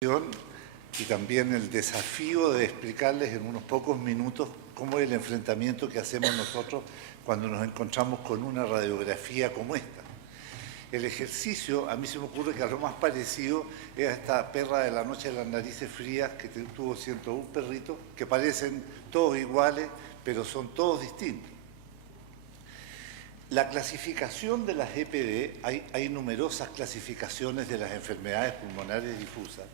Y también el desafío de explicarles en unos pocos minutos cómo es el enfrentamiento que hacemos nosotros cuando nos encontramos con una radiografía como esta. El ejercicio, a mí se me ocurre que a lo más parecido es a esta perra de la noche de las narices frías que tuvo 101 perritos, que parecen todos iguales, pero son todos distintos. La clasificación de las EPD, hay numerosas clasificaciones de las enfermedades pulmonares difusas.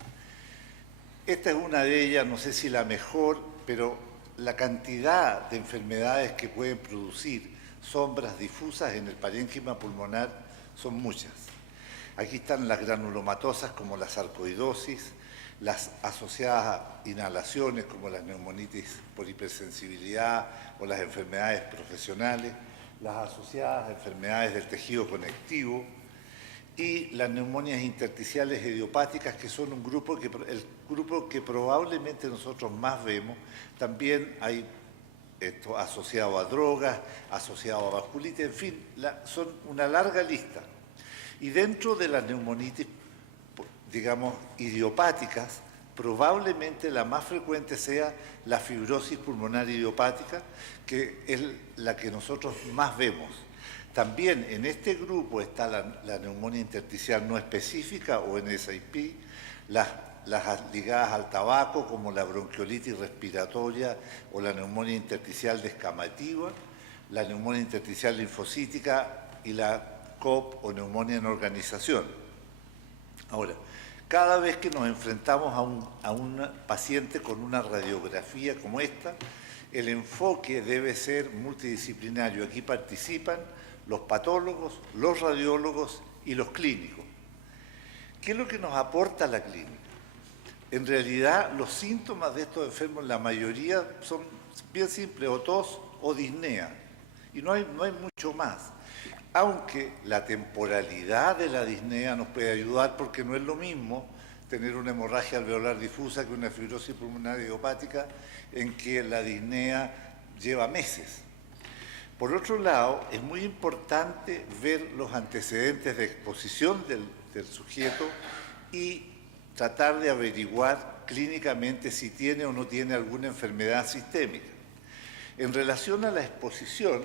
Esta es una de ellas, no sé si la mejor, pero la cantidad de enfermedades que pueden producir sombras difusas en el parénquima pulmonar son muchas. Aquí están las granulomatosas como la sarcoidosis, las asociadas a inhalaciones como la neumonitis por hipersensibilidad o las enfermedades profesionales, las asociadas a enfermedades del tejido conectivo y las neumonias intersticiales idiopáticas, que son el grupo que probablemente nosotros más vemos. También hay esto asociado a drogas, asociado a vasculitis, en fin, son una larga lista. Y dentro de las neumonitis, digamos, idiopáticas, probablemente la más frecuente sea la fibrosis pulmonar idiopática, que es la que nosotros más vemos. También en este grupo está la neumonía intersticial no específica o NSIP, las ligadas al tabaco como la bronquiolitis respiratoria o la neumonía intersticial descamativa, la neumonía intersticial linfocítica y la COP o neumonía en organización. Ahora, cada vez que nos enfrentamos a un paciente con una radiografía como esta, el enfoque debe ser multidisciplinario. Aquí participan los patólogos, los radiólogos y los clínicos. ¿Qué es lo que nos aporta la clínica? En realidad, los síntomas de estos enfermos, la mayoría son bien simples, o tos o disnea, y no hay mucho más. Aunque la temporalidad de la disnea nos puede ayudar, porque no es lo mismo tener una hemorragia alveolar difusa que una fibrosis pulmonar idiopática, en que la disnea lleva meses. Por otro lado, es muy importante ver los antecedentes de exposición del sujeto y tratar de averiguar clínicamente si tiene o no tiene alguna enfermedad sistémica. En relación a la exposición,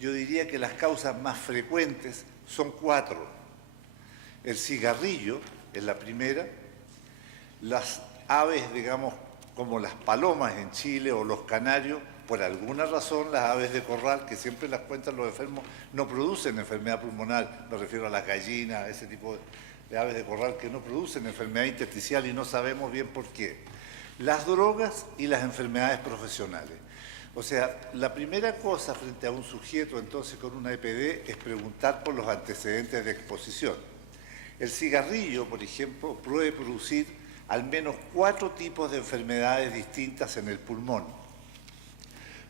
yo diría que las causas más frecuentes son 4. El cigarrillo es la primera, las aves, digamos, como las palomas en Chile o los canarios, por alguna razón las aves de corral, que siempre las cuentan los enfermos, no producen enfermedad pulmonar. Me refiero a las gallinas, ese tipo de aves de corral que no producen enfermedad intersticial y no sabemos bien por qué. Las drogas y las enfermedades profesionales. O sea, la primera cosa frente a un sujeto entonces con una EPD es preguntar por los antecedentes de exposición. El cigarrillo, por ejemplo, puede producir al menos 4 tipos de enfermedades distintas en el pulmón.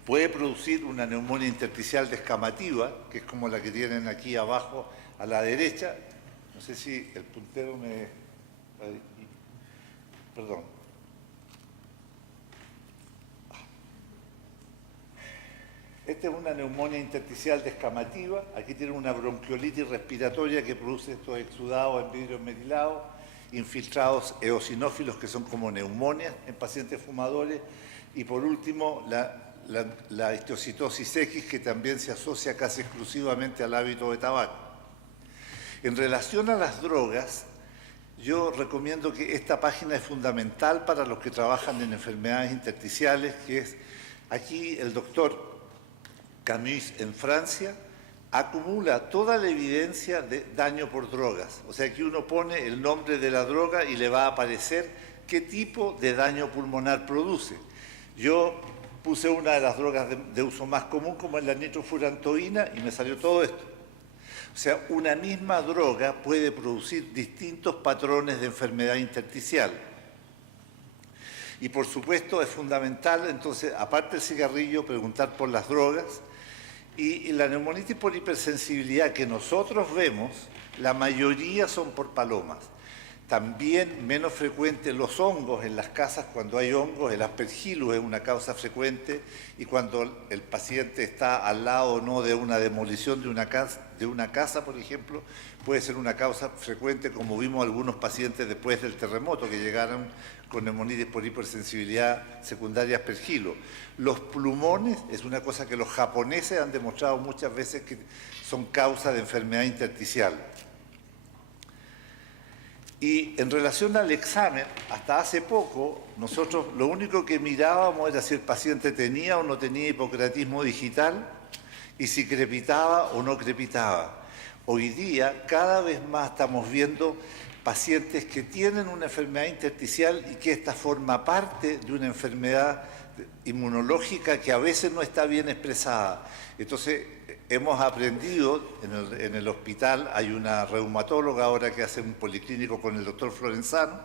Puede producir una neumonía intersticial descamativa, que es como la que tienen aquí abajo a la derecha. No sé si el puntero me... Perdón. Esta es una neumonía intersticial descamativa. Aquí tienen una bronquiolitis respiratoria que produce estos exudados en vidrio metilado, infiltrados eosinófilos que son como neumonias en pacientes fumadores. Y por último, la histocitosis X, que también se asocia casi exclusivamente al hábito de tabaco. En relación a las drogas, yo recomiendo que esta página es fundamental para los que trabajan en enfermedades intersticiales, que es aquí el doctor Camus en Francia acumula toda la evidencia de daño por drogas. O sea, aquí uno pone el nombre de la droga y le va a aparecer qué tipo de daño pulmonar produce. Yo puse una de las drogas de uso más común, como es la nitrofurantoína, y me salió todo esto. O sea, una misma droga puede producir distintos patrones de enfermedad intersticial. Y por supuesto es fundamental, entonces, aparte del cigarrillo, preguntar por las drogas. Y la neumonitis por hipersensibilidad que nosotros vemos, la mayoría son por palomas. También menos frecuente los hongos en las casas. Cuando hay hongos, el aspergillus es una causa frecuente, y cuando el paciente está al lado o no de una demolición de una casa, por ejemplo, puede ser una causa frecuente, como vimos algunos pacientes después del terremoto que llegaron con neumonitis por hipersensibilidad secundaria a aspergillus. Los plumones es una cosa que los japoneses han demostrado muchas veces que son causa de enfermedad intersticial. Y en relación al examen, hasta hace poco, nosotros lo único que mirábamos era si el paciente tenía o no tenía hipocreatismo digital y si crepitaba o no crepitaba. Hoy día, cada vez más estamos viendo pacientes que tienen una enfermedad intersticial y que esta forma parte de una enfermedad inmunológica que a veces no está bien expresada. Entonces, hemos aprendido, en el hospital hay una reumatóloga ahora que hace un policlínico con el doctor Florenzano,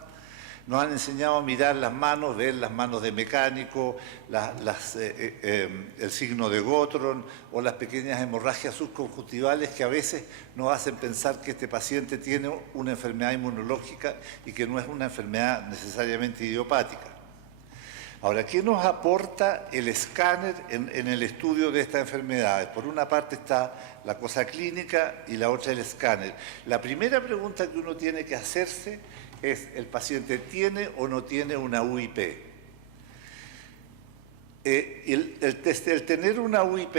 nos han enseñado a mirar las manos, ver las manos de mecánico, el signo de Gottron o las pequeñas hemorragias subconjuntivales que a veces nos hacen pensar que este paciente tiene una enfermedad inmunológica y que no es una enfermedad necesariamente idiopática. Ahora, ¿qué nos aporta el escáner en el estudio de estas enfermedades? Por una parte está la cosa clínica y la otra el escáner. La primera pregunta que uno tiene que hacerse es: ¿el paciente tiene o no tiene una UIP? El tener una UIP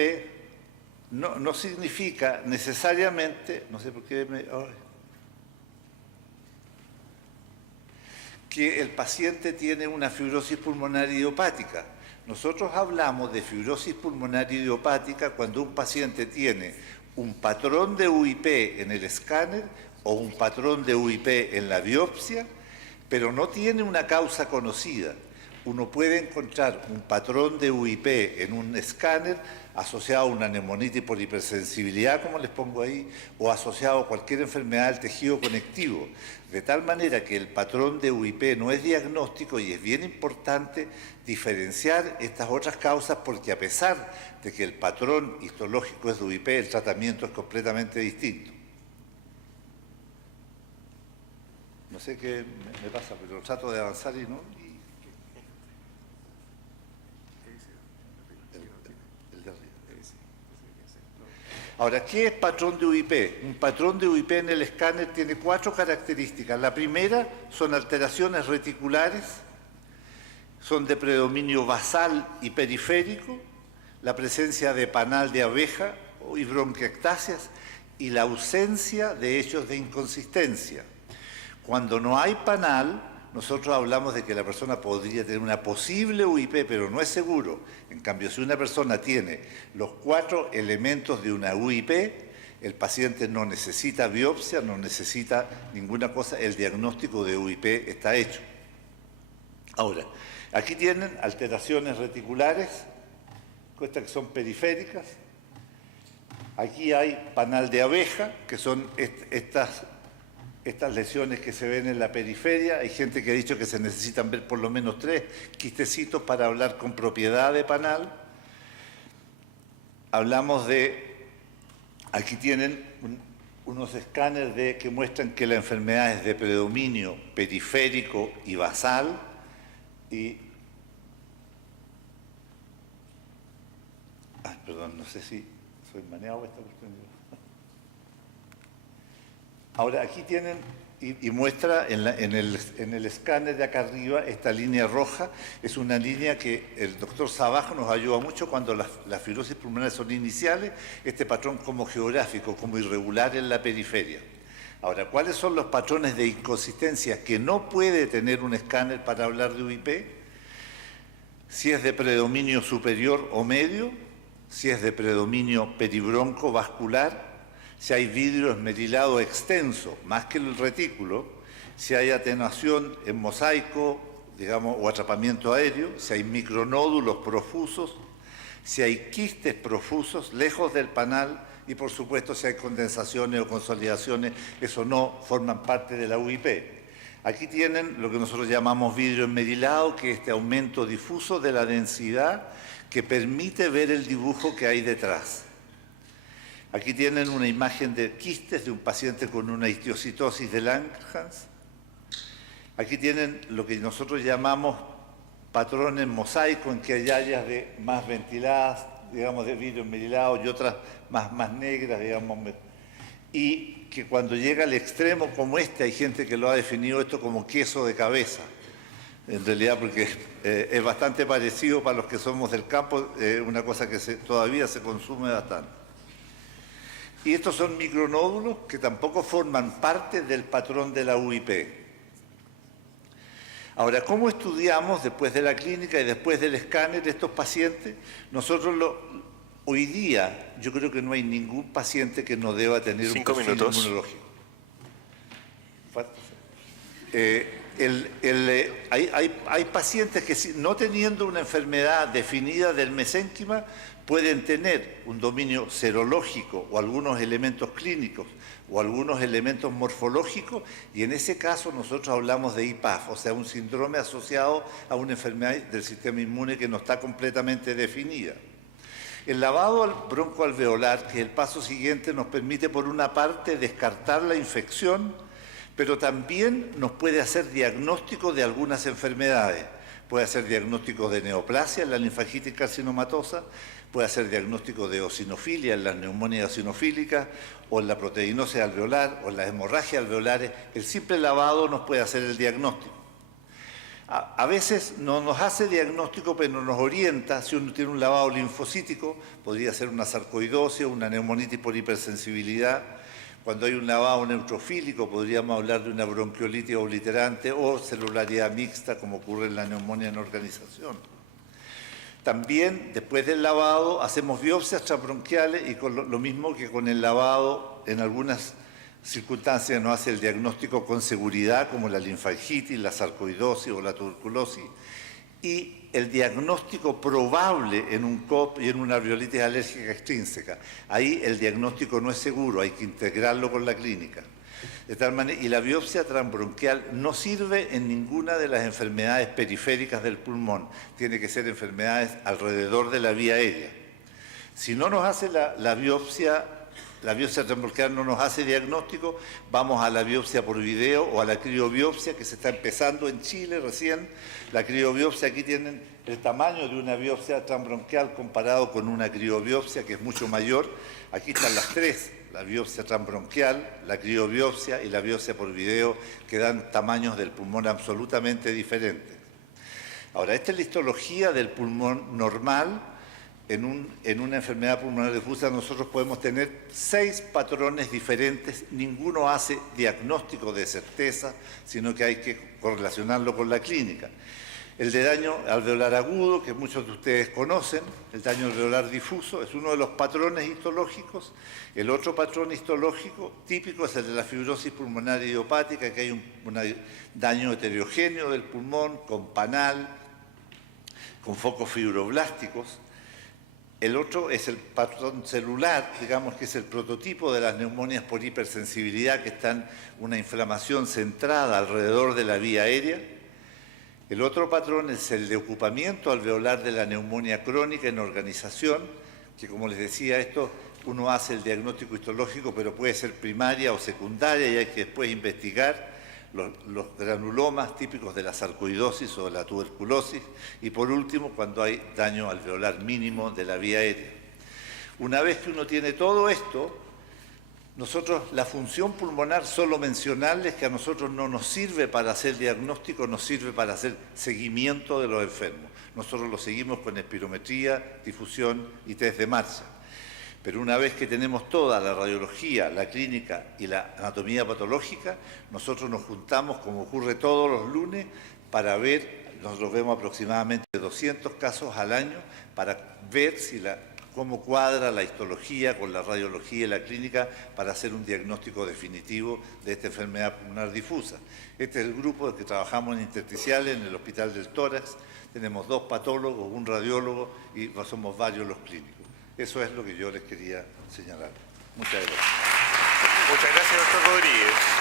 no significa necesariamente, no sé por qué que el paciente tiene una fibrosis pulmonar idiopática. Nosotros hablamos de fibrosis pulmonar idiopática cuando un paciente tiene un patrón de UIP en el escáner o un patrón de UIP en la biopsia, pero no tiene una causa conocida. Uno puede encontrar un patrón de UIP en un escáner asociado a una neumonitis por hipersensibilidad, como les pongo ahí, o asociado a cualquier enfermedad del tejido conectivo, de tal manera que el patrón de UIP no es diagnóstico, y es bien importante diferenciar estas otras causas, porque a pesar de que el patrón histológico es de UIP, el tratamiento es completamente distinto. No sé qué me pasa, pero trato de avanzar y no. Ahora, ¿qué es patrón de UIP? Un patrón de UIP en el escáner tiene 4 características. La primera son alteraciones reticulares, son de predominio basal y periférico, la presencia de panal de abeja y bronquiectasias y la ausencia de hechos de inconsistencia. Cuando no hay panal, nosotros hablamos de que la persona podría tener una posible UIP, pero no es seguro. En cambio, si una persona tiene los 4 elementos de una UIP, el paciente no necesita biopsia, no necesita ninguna cosa, el diagnóstico de UIP está hecho. Ahora, aquí tienen alteraciones reticulares, estas que son periféricas. Aquí hay panal de abeja, que son estas lesiones que se ven en la periferia. Hay gente que ha dicho que se necesitan ver por lo menos 3 quistecitos para hablar con propiedad de panal. Hablamos de, aquí tienen unos escáneres que muestran que la enfermedad es de predominio periférico y basal. Perdón, no sé si soy maneado esta cuestión. Ahora, aquí tienen, y muestra en el escáner de acá arriba, esta línea roja, es una línea que el doctor Sabajo nos ayuda mucho cuando las fibrosis pulmonares son iniciales, este patrón como geográfico, como irregular en la periferia. Ahora, ¿cuáles son los patrones de inconsistencia que no puede tener un escáner para hablar de UIP? Si es de predominio superior o medio, si es de predominio peribronco vascular, si hay vidrio esmerilado extenso, más que el retículo, si hay atenuación en mosaico, digamos, o atrapamiento aéreo, si hay micronódulos profusos, si hay quistes profusos lejos del panal y, por supuesto, si hay condensaciones o consolidaciones, eso no forman parte de la UIP. Aquí tienen lo que nosotros llamamos vidrio esmerilado, que es este aumento difuso de la densidad que permite ver el dibujo que hay detrás. Aquí tienen una imagen de quistes de un paciente con una histiocytosis de Langerhans. Aquí tienen lo que nosotros llamamos patrones mosaico, en que hay áreas más ventiladas, digamos, de vidrio esmerilado y otras más negras, digamos, y que cuando llega al extremo como este, hay gente que lo ha definido esto como queso de cabeza, en realidad porque es bastante parecido para los que somos del campo, una cosa que todavía se consume bastante. Y estos son micronódulos que tampoco forman parte del patrón de la UIP. Ahora, ¿cómo estudiamos después de la clínica y después del escáner estos pacientes? Nosotros hoy día yo creo que no hay ningún paciente que no deba tener un perfil inmunológico. Hay pacientes que no teniendo una enfermedad definida del mesénquima pueden tener un dominio serológico o algunos elementos clínicos o algunos elementos morfológicos, y en ese caso nosotros hablamos de IPAF, o sea, un síndrome asociado a una enfermedad del sistema inmune que no está completamente definida. El lavado broncoalveolar, que es el paso siguiente, nos permite por una parte descartar la infección, pero también nos puede hacer diagnóstico de algunas enfermedades. Puede hacer diagnóstico de neoplasia en la linfagitis carcinomatosa, puede hacer diagnóstico de eosinofilia en las neumonias eosinofílicas, o en la proteinosis alveolar, o en las hemorragias alveolares. El simple lavado nos puede hacer el diagnóstico. A veces no nos hace diagnóstico, pero nos orienta. Si uno tiene un lavado linfocítico, podría ser una sarcoidosis o una neumonitis por hipersensibilidad. Cuando hay un lavado neutrofílico, podríamos hablar de una bronquiolitis obliterante o celularidad mixta, como ocurre en la neumonía en organización. También, después del lavado, hacemos biopsias transbronquiales y con lo mismo que con el lavado, en algunas circunstancias nos hace el diagnóstico con seguridad, como la linfangitis, la sarcoidosis o la tuberculosis, y el diagnóstico probable en un COP y en una alveolitis alérgica extrínseca. Ahí el diagnóstico no es seguro, hay que integrarlo con la clínica. De tal manera, y la biopsia transbronquial no sirve en ninguna de las enfermedades periféricas del pulmón, tiene que ser enfermedades alrededor de la vía aérea. Si no nos hace la biopsia transbronquial no nos hace diagnóstico, vamos a la biopsia por video o a la criobiopsia, que se está empezando en Chile recién. La criobiopsia, aquí tienen el tamaño de una biopsia transbronquial comparado con una criobiopsia, que es mucho mayor. Aquí están las tres, la biopsia transbronquial, la criobiopsia y la biopsia por video, que dan tamaños del pulmón absolutamente diferentes. Ahora, esta es la histología del pulmón normal. En una enfermedad pulmonar difusa nosotros podemos tener 6 patrones diferentes, ninguno hace diagnóstico de certeza, sino que hay que correlacionarlo con la clínica. El de daño alveolar agudo, que muchos de ustedes conocen, el daño alveolar difuso, es uno de los patrones histológicos. El otro patrón histológico típico es el de la fibrosis pulmonar idiopática, que hay un daño heterogéneo del pulmón, con panal, con focos fibroblásticos. El otro es el patrón celular, digamos que es el prototipo de las neumonias por hipersensibilidad, que están una inflamación centrada alrededor de la vía aérea. El otro patrón es el de ocupamiento alveolar de la neumonía crónica en organización, que como les decía, esto uno hace el diagnóstico histológico, pero puede ser primaria o secundaria y hay que después investigar los granulomas típicos de la sarcoidosis o de la tuberculosis, y por último cuando hay daño alveolar mínimo de la vía aérea. Una vez que uno tiene todo esto, nosotros la función pulmonar, solo mencionarles que a nosotros no nos sirve para hacer diagnóstico, nos sirve para hacer seguimiento de los enfermos. Nosotros lo seguimos con espirometría, difusión y test de marcha. Pero una vez que tenemos toda la radiología, la clínica y la anatomía patológica, nosotros nos juntamos, como ocurre todos los lunes, para ver, nosotros vemos aproximadamente 200 casos al año, para ver cómo cuadra la histología con la radiología y la clínica para hacer un diagnóstico definitivo de esta enfermedad pulmonar difusa. Este es el grupo del que trabajamos en intersticiales en el Hospital del Tórax. Tenemos 2 patólogos, un radiólogo y somos varios los clínicos. Eso es lo que yo les quería señalar. Muchas gracias. Muchas gracias, doctor Rodríguez.